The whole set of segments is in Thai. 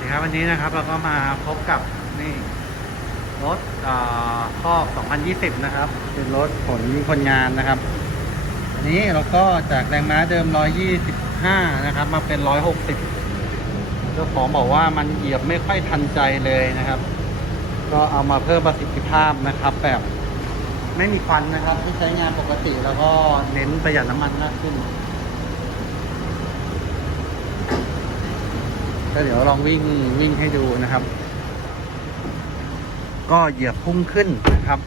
ดีครับวันนี้นะครับเราก็มาพบกับนี่รถอ่าคอบ2020 นะครับ เป็นรถขนคนงานนะครับ อันนี้เราก็จากแรงม้าเดิม 125 นะครับ มาเป็น 160 เจ้าของบอกว่ามันเหยียบไม่ค่อยทันใจเลยนะครับ ก็เอามาเพิ่มประสิทธิภาพนะครับ แบบไม่มีควันนะครับที่ใช้งานปกติแล้วก็เน้นประหยัดน้ำมันมากขึ้น ก็เดี๋ยวลองวิ่งวิ่งให้ดูนะครับ ก็เหยียบพุ่งขึ้นนะครับ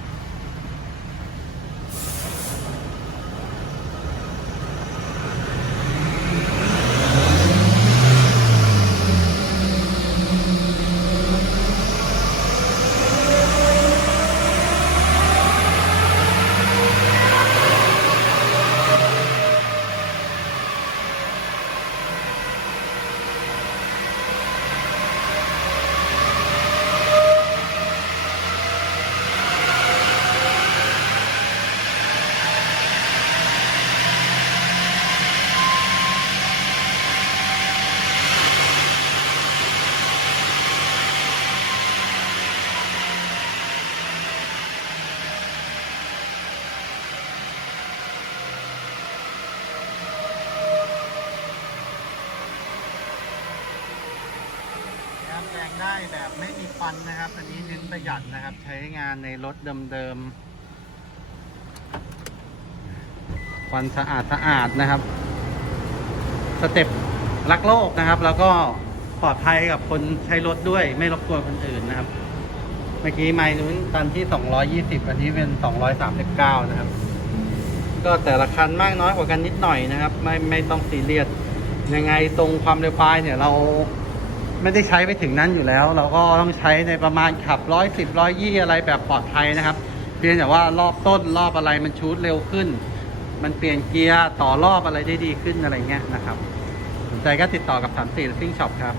แรงได้แบบไม่มีควันนะครับ อันนี้เน้นประหยัดนะครับ ใช้งานในรถเดิมๆ ควันสะอาดสะอาดนะครับ สเต็ปรักโลกนะครับ แล้วก็ปลอดภัยกับคนใช้รถด้วย ไม่รบกวนคนอื่นนะครับ เมื่อกี้ไมล์นู้นตันที่ 220 อันนี้เป็น 239 นะครับ ก็แต่ละคันมากน้อยกว่ากันนิดหน่อยนะครับ ไม่ไม่ต้องซีเรียสยังไงตรงความเร็วปลายเนี่ยเรา ไม่ได้ใช้ไปถึงนั้นอยู่แล้ว เราก็ต้องใช้ในประมาณขับร้อยสิบร้อยยี่อะไรแบบปลอดภัยนะครับ เพียงแต่ว่ารอบต้นรอบอะไรมันชูดเร็วขึ้น มันเปลี่ยนเกียร์ต่อรอบอะไรได้ดีขึ้นอะไรเงี้ยนะครับสนใจก็ติดต่อกับสามสี่ซิ่งช็อปครับ